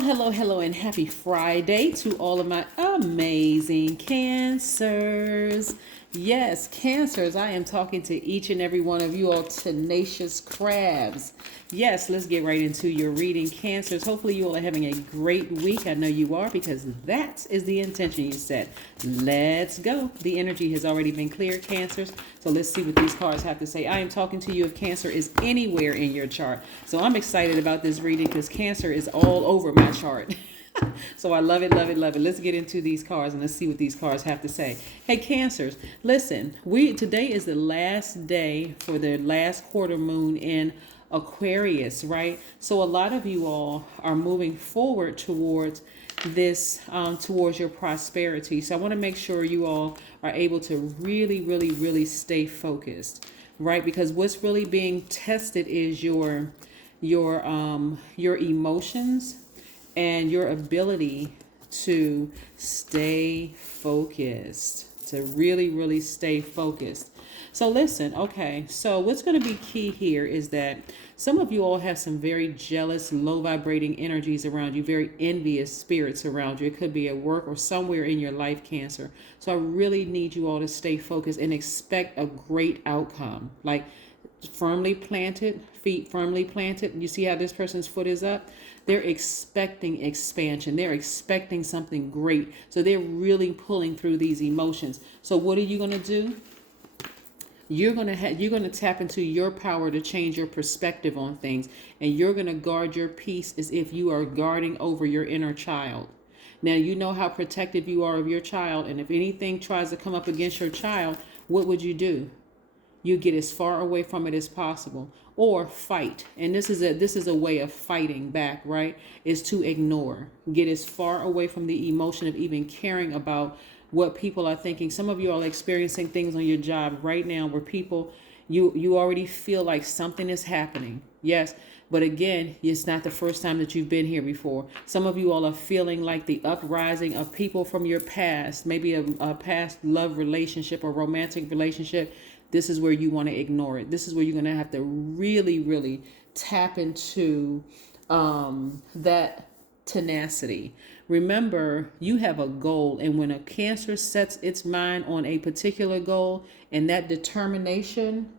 Hello, and happy Friday to all of my amazing Cancers. Yes, Cancers, I am talking to each and every one of you all tenacious crabs. Yes, let's get right into your reading, Cancers. Hopefully, you all are having a great week. I know you are because that is the intention you set. Let's go. The energy has already been cleared, Cancers. So let's see what these cards have to say. I am talking to you if Cancer is anywhere in your chart. So I'm excited about this reading because Cancer is all over my chart. So I love it, love it, love it. Let's get into these cards and let's see what these cards have to say. Hey, Cancers, listen, today is the last day for the last quarter moon in Aquarius, right? So a lot of you all are moving forward towards this, towards your prosperity. So I want to make sure you all are able to really stay focused, right? Because what's really being tested is your emotions and your ability to stay focused, to really stay focused. So listen, okay, so what's going to be key here is that some of you all have some very jealous, low vibrating energies around you, very envious spirits around you. It could be at work or somewhere in your life, Cancer. So I really need you all to stay focused and expect a great outcome. Like firmly planted, feet firmly planted. You see how this person's foot is up? They're expecting expansion. They're expecting something great. So they're really pulling through these emotions. So what are you going to do? You're going to tap into your power to change your perspective on things, and you're going to guard your peace as if you are guarding over your inner child. Now, you know how protective you are of your child, and if anything tries to come up against your child, what would you do? You get as far away from it as possible, or fight. And this is a way of fighting back, right? Is to ignore. Get as far away from the emotion of even caring about what people are thinking. Some of you are experiencing things on your job right now where people, you already feel like something is happening. Yes, but again, it's not the first time that you've been here before. Some of you all are feeling like the uprising of people from your past, maybe a past love relationship or romantic relationship. This is where you want to ignore it. This is where you're going to have to really tap into that tenacity. Remember, you have a goal, and when a Cancer sets its mind on a particular goal and that determination,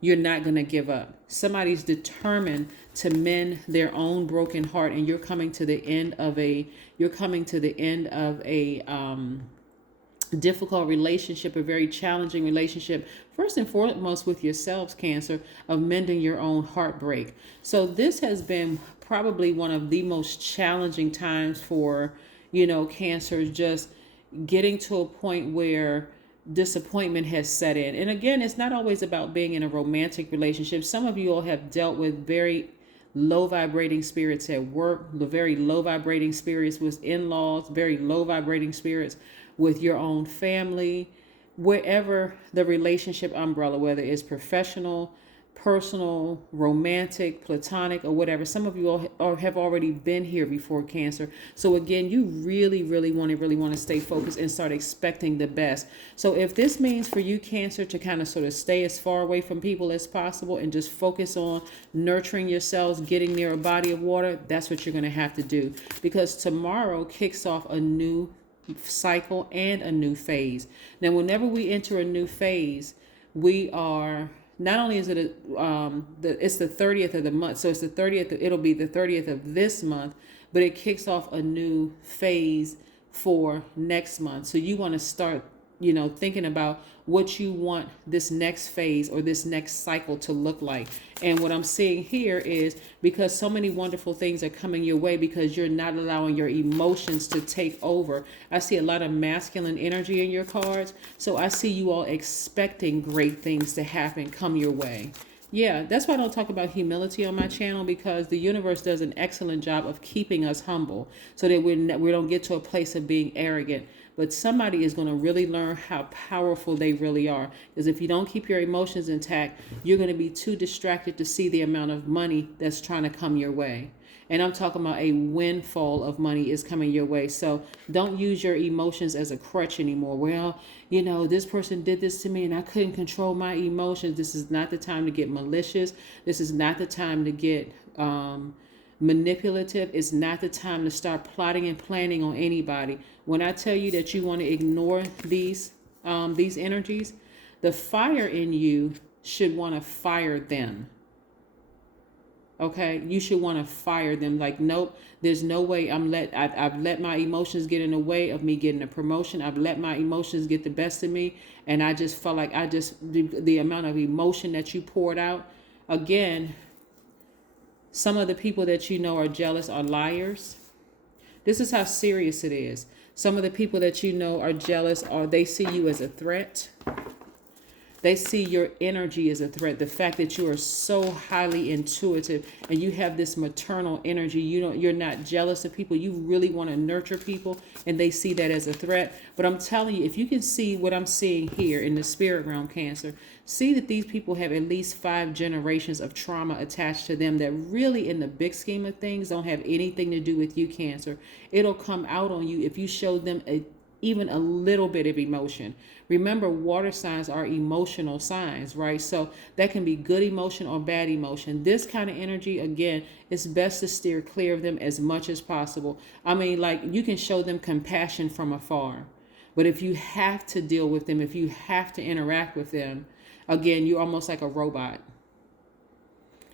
you're not going to give up. Somebody's determined to mend their own broken heart, and you're coming to the end of a difficult relationship, a very challenging relationship, first and foremost with yourselves, Cancer, of mending your own heartbreak. So this has been probably one of the most challenging times for, Cancer, just getting to a point where disappointment has set in. And again, it's not always about being in a romantic relationship. Some of you all have dealt with very low vibrating spirits at work, the very low vibrating spirits with in-laws, very low vibrating spirits with your own family, wherever the relationship umbrella, whether it's professional, personal, romantic, platonic, or whatever. Some of you all have already been here before, Cancer. So again, you really want to stay focused and start expecting the best. So if this means for you, Cancer, to kind of sort of stay as far away from people as possible and just focus on nurturing yourselves, getting near a body of water, that's what you're going to have to do. Because tomorrow kicks off a new cycle and a new phase. Now, whenever we enter a new phase, we are not only is it it's the 30th of the month, so it's the 30th. It'll be the 30th of this month, but it kicks off a new phase for next month. So you want to start, thinking about what you want this next phase or this next cycle to look like. And what I'm seeing here is because so many wonderful things are coming your way because you're not allowing your emotions to take over. I see a lot of masculine energy in your cards. So I see you all expecting great things to happen, come your way. Yeah, that's why I don't talk about humility on my channel, because the universe does an excellent job of keeping us humble so that we don't get to a place of being arrogant. But somebody is going to really learn how powerful they really are. Because if you don't keep your emotions intact, you're going to be too distracted to see the amount of money that's trying to come your way. And I'm talking about a windfall of money is coming your way. So don't use your emotions as a crutch anymore. Well, this person did this to me and I couldn't control my emotions. This is not the time to get malicious. This is not the time to get manipulative. It's not the time to start plotting and planning on anybody. When I tell you that you want to ignore these energies, the fire in you should want to fire them. Okay, you should want to fire them. Like, nope, there's no way I've let my emotions get in the way of me getting a promotion. I've let my emotions get the best of me, and I just felt like the amount of emotion that you poured out. Again, some of the people that you know are jealous are liars. This is how serious it is. Some of the people that you know are jealous, or they see you as a threat. They see your energy as a threat. The fact that you are so highly intuitive and you have this maternal energy. You're not jealous of people. You really want to nurture people, and they see that as a threat. But I'm telling you, if you can see what I'm seeing here in the spirit realm, Cancer, see that these people have at least 5 generations of trauma attached to them that really, in the big scheme of things, don't have anything to do with you, Cancer. It'll come out on you if you show them even a little bit of emotion. Remember, water signs are emotional signs, right? So that can be good emotion or bad emotion. This kind of energy, again, it's best to steer clear of them as much as possible. I mean, like, you can show them compassion from afar, but if you have to deal with them, if you have to interact with them, again, you're almost like a robot.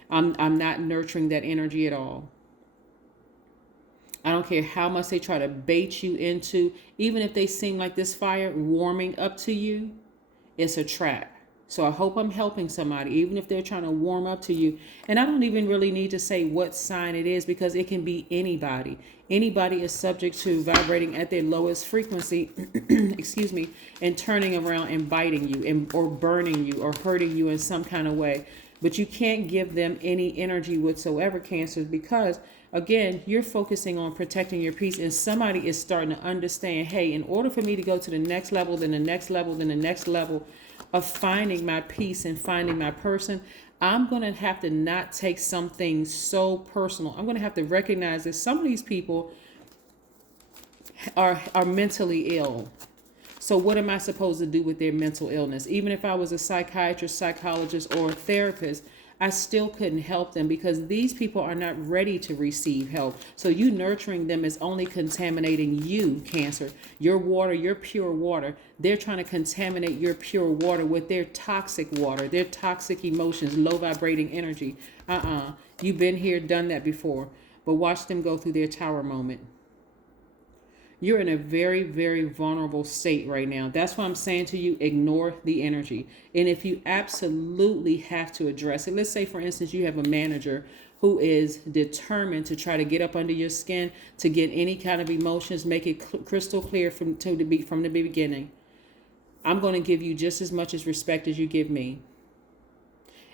I'm not nurturing that energy at all. I don't care how much they try to bait you into, even if they seem like this fire warming up to you, it's a trap. So I hope I'm helping somebody, even if they're trying to warm up to you. And I don't even really need to say what sign it is, because it can be anybody. Anybody is subject to vibrating at their lowest frequency, excuse me, and turning around and biting you or burning you or hurting you in some kind of way. But you can't give them any energy whatsoever, Cancer, because, again, you're focusing on protecting your peace, and somebody is starting to understand, hey, in order for me to go to the next level, then the next level, then the next level of finding my peace and finding my person, I'm going to have to not take something so personal. I'm going to have to recognize that some of these people are mentally ill. So what am I supposed to do with their mental illness? Even if I was a psychiatrist, psychologist, or a therapist, I still couldn't help them, because these people are not ready to receive help. So you nurturing them is only contaminating you, Cancer. Your water, your pure water. They're trying to contaminate your pure water with their toxic water, their toxic emotions, low vibrating energy. You've been here, done that before. But watch them go through their tower moment. You're in a very, very vulnerable state right now. That's why I'm saying to you, ignore the energy. And if you absolutely have to address it, let's say, for instance, you have a manager who is determined to try to get up under your skin, to get any kind of emotions, make it crystal clear from the beginning. I'm going to give you just as much as respect as you give me.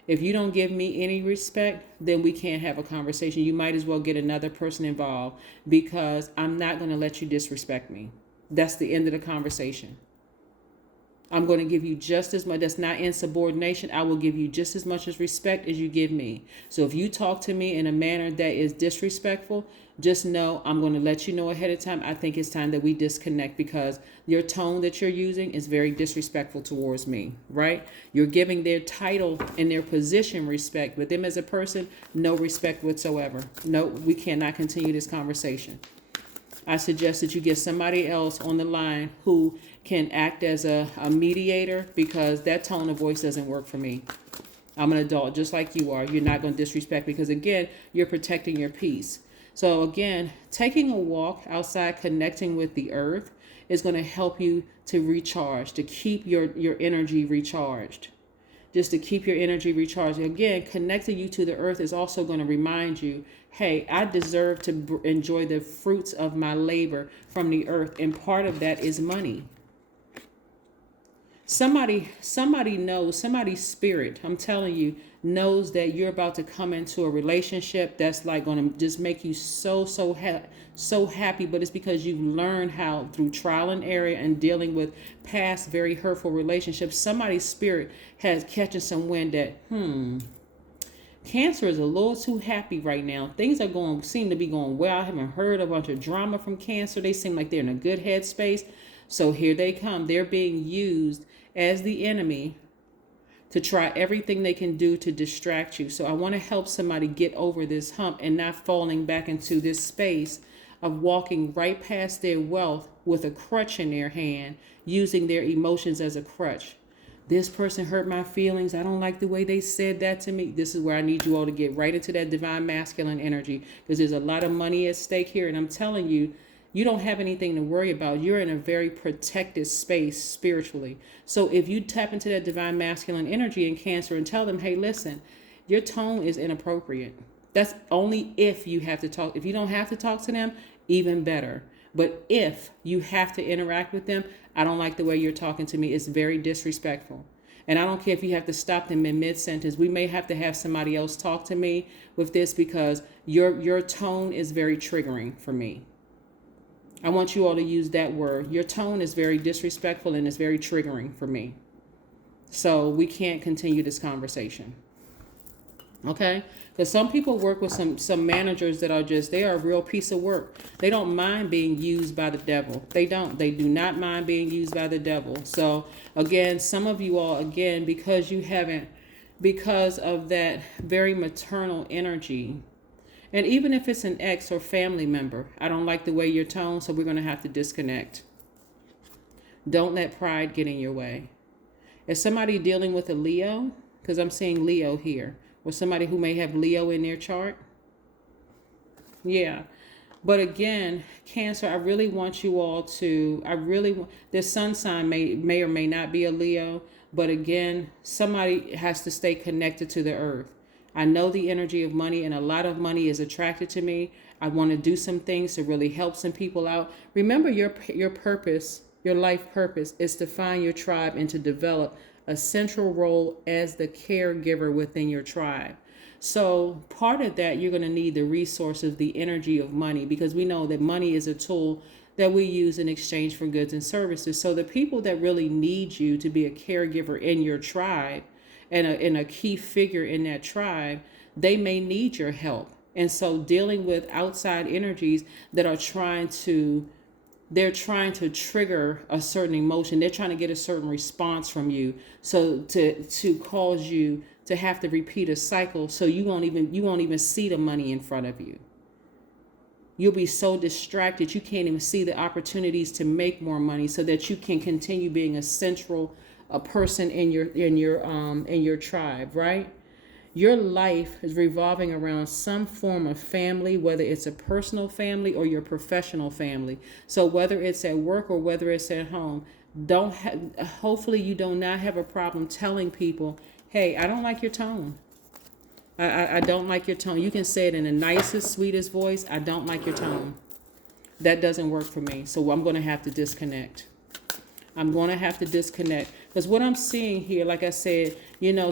If you don't give me any respect, then we can't have a conversation. You might as well get another person involved, because I'm not going to let you disrespect me. That's the end of the conversation. I'm going to give you just as much. That's not insubordination. I will give you just as much as respect as you give me. So if you talk to me in a manner that is disrespectful, just know I'm going to let you know ahead of time. I think it's time that we disconnect, because your tone that you're using is very disrespectful towards me, right? You're giving their title and their position respect, but them as a person, no respect whatsoever. No, we cannot continue this conversation. I suggest that you get somebody else on the line who can act as a mediator, because that tone of voice doesn't work for me. I'm an adult just like you are. You're not going to disrespect, because, again, you're protecting your peace. So, again, taking a walk outside, connecting with the earth, is going to help you to recharge, to keep your energy recharged. Just to keep your energy recharged. Again, connecting you to the earth is also going to remind you, hey, I deserve to enjoy the fruits of my labor from the earth. And part of that is money. Somebody knows, somebody's spirit, I'm telling you, knows that you're about to come into a relationship that's like going to just make you so happy. But it's because you've learned how, through trial and error and dealing with past very hurtful relationships, somebody's spirit has catching some wind that, Cancer is a little too happy right now. Things seem to be going well. I haven't heard a bunch of drama from Cancer. They seem like they're in a good headspace. So here they come. They're being used as the enemy to try everything they can do to distract you. So I want to help somebody get over this hump and not falling back into this space of walking right past their wealth with a crutch in their hand, using their emotions as a crutch. This person hurt my feelings. I don't like the way they said that to me. This is where I need you all to get right into that divine masculine energy, because there's a lot of money at stake here. And I'm telling you, you don't have anything to worry about. You're in a very protected space spiritually. So if you tap into that divine masculine energy in Cancer and tell them, hey, listen, your tone is inappropriate. That's only if you have to talk. If you don't have to talk to them, even better. But if you have to interact with them, I don't like the way you're talking to me. It's very disrespectful. And I don't care if you have to stop them in mid-sentence. We may have to have somebody else talk to me with this, because your tone is very triggering for me. I want you all to use that word. Your tone is very disrespectful and it's very triggering for me. So we can't continue this conversation. Okay? Because some people work with some managers that are they are a real piece of work. They don't mind being used by the devil. They don't. They do not mind being used by the devil. So again, some of you all, again, because of that very maternal energy, and even if it's an ex or family member, I don't like the way you're toned, so we're going to have to disconnect. Don't let pride get in your way. Is somebody dealing with a Leo? Because I'm seeing Leo here. Or somebody who may have Leo in their chart. Yeah. But again, Cancer, I really want you all to, this sun sign may or may not be a Leo. But again, somebody has to stay connected to the earth. I know the energy of money, and a lot of money is attracted to me. I want to do some things to really help some people out. Remember, your purpose, your life purpose, is to find your tribe and to develop a central role as the caregiver within your tribe. So part of that, you're going to need the resources, the energy of money, because we know that money is a tool that we use in exchange for goods and services. So the people that really need you to be a caregiver in your tribe, and a key figure in that tribe, they may need your help. And so dealing with outside energies that are trying to trigger a certain emotion. They're trying to get a certain response from you. So to cause you to have to repeat a cycle, so you won't even see the money in front of you. You'll be so distracted you can't even see the opportunities to make more money, so that you can continue being a person in your tribe, right? Your life is revolving around some form of family, whether it's a personal family or your professional family. So whether it's at work or whether it's at home, hopefully you do not have a problem telling people, hey, I don't like your tone. I don't like your tone. You can say it in the nicest, sweetest voice. I don't like your tone. That doesn't work for me. So I'm going to have to disconnect. Because what I'm seeing here, like I said,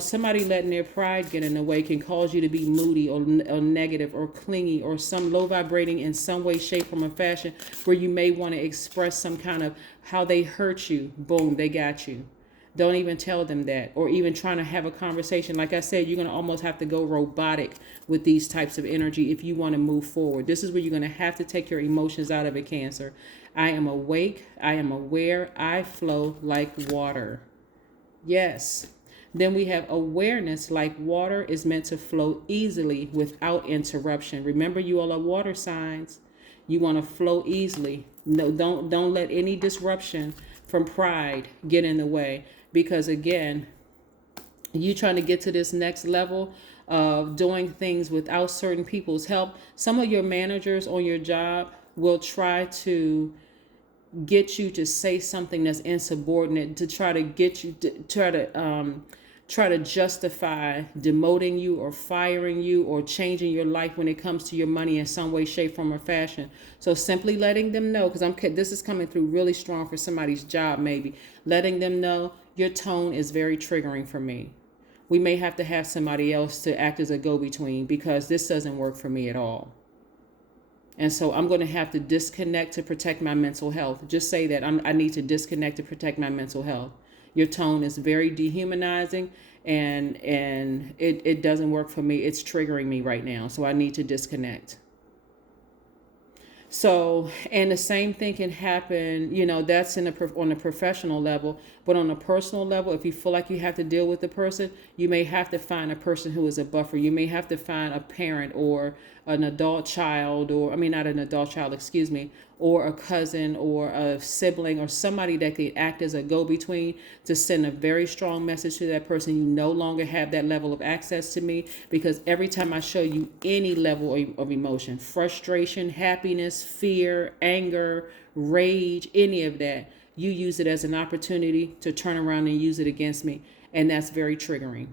somebody letting their pride get in the way can cause you to be moody or negative or clingy or some low vibrating in some way, shape, form, or fashion, where you may want to express some kind of how they hurt you. Boom, they got you. Don't even tell them that, or even trying to have a conversation. Like I said, you're going to almost have to go robotic with these types of energy if you want to move forward. This is where you're going to have to take your emotions out of it, Cancer. I am awake. I am aware. I flow like water. Yes. Then we have awareness like water is meant to flow easily without interruption. Remember, you all are water signs. You want to flow easily. No, don't let any disruption from pride get in the way. Because again, you trying to get to this next level of doing things without certain people's help. Some of your managers on your job will try to get you to say something that's insubordinate, to try to get you to try to justify demoting you or firing you or changing your life when it comes to your money in some way, shape, form, or fashion. So simply letting them know, because this is coming through really strong for somebody's job, maybe letting them know your tone is very triggering for me. We may have to have somebody else to act as a go-between, because this doesn't work for me at all. And so I'm going to have to disconnect to protect my mental health. Just say that I need to disconnect to protect my mental health. Your tone is very dehumanizing, and it doesn't work for me. It's triggering me right now. So I need to disconnect. So, and the same thing can happen, that's on a professional level, but on a personal level, if you feel like you have to deal with the person, you may have to find a person who is a buffer. You may have to find a parent or an adult child, or, I mean, not an adult child, excuse me, or a cousin or a sibling or somebody that could act as a go-between to send a very strong message to that person. You no longer have that level of access to me, because every time I show you any level of emotion, frustration, happiness, fear, anger, rage, any of that, you use it as an opportunity to turn around and use it against me. And that's very triggering.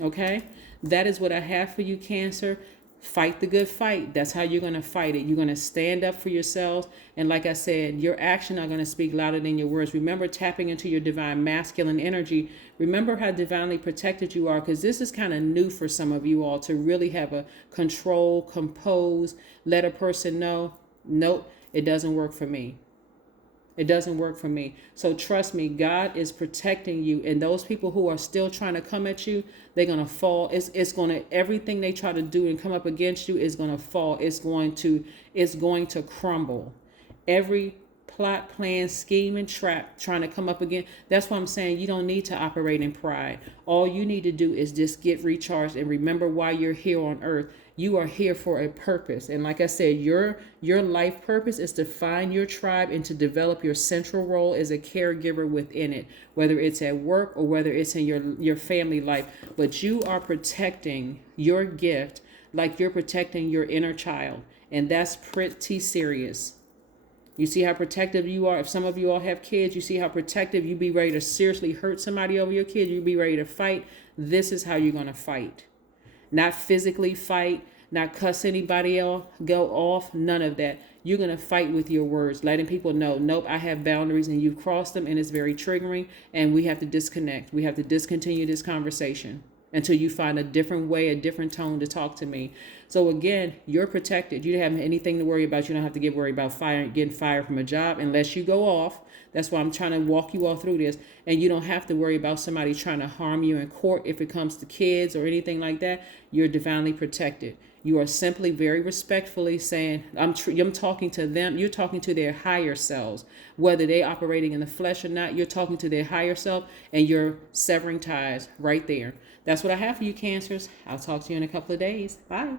Okay? That is what I have for you, Cancer. Fight the good fight. That's how you're going to fight it. You're going to stand up for yourselves. And like I said, your actions are going to speak louder than your words. Remember tapping into your divine masculine energy. Remember how divinely protected you are, because this is kind of new for some of you all, to really have a control, compose, let a person know, nope, it doesn't work for me. It doesn't work for me. So trust me, God is protecting you. And those people who are still trying to come at you, they're going to fall. It's going to, everything they try to do and come up against you is going to fall. It's going to crumble. Every plot, plan, scheme, and trap trying to come up again. That's why I'm saying you don't need to operate in pride. All you need to do is just get recharged and remember why you're here on earth. You are here for a purpose. And like I said, your life purpose is to find your tribe and to develop your central role as a caregiver within it, whether it's at work or whether it's in your family life. But you are protecting your gift like you're protecting your inner child. And that's pretty serious. You see how protective you are. If some of you all have kids, you see how protective you be ready to seriously hurt somebody over your kid. You be ready to fight. This is how you're going to fight. Not physically fight, not cuss anybody else, go off, none of that. You're going to fight with your words, letting people know, nope, I have boundaries and you've crossed them, and it's very triggering, and we have to disconnect. We have to discontinue this conversation until you find a different way, a different tone to talk to me. So again, you're protected. You don't have anything to worry about. You don't have to worry about getting fired from a job unless you go off. That's why I'm trying to walk you all through this. And you don't have to worry about somebody trying to harm you in court if it comes to kids or anything like that. You're divinely protected. You are simply very respectfully saying, I'm talking to them. You're talking to their higher selves. Whether they're operating in the flesh or not, you're talking to their higher self, and you're severing ties right there. That's what I have for you, Cancers. I'll talk to you in a couple of days. Bye.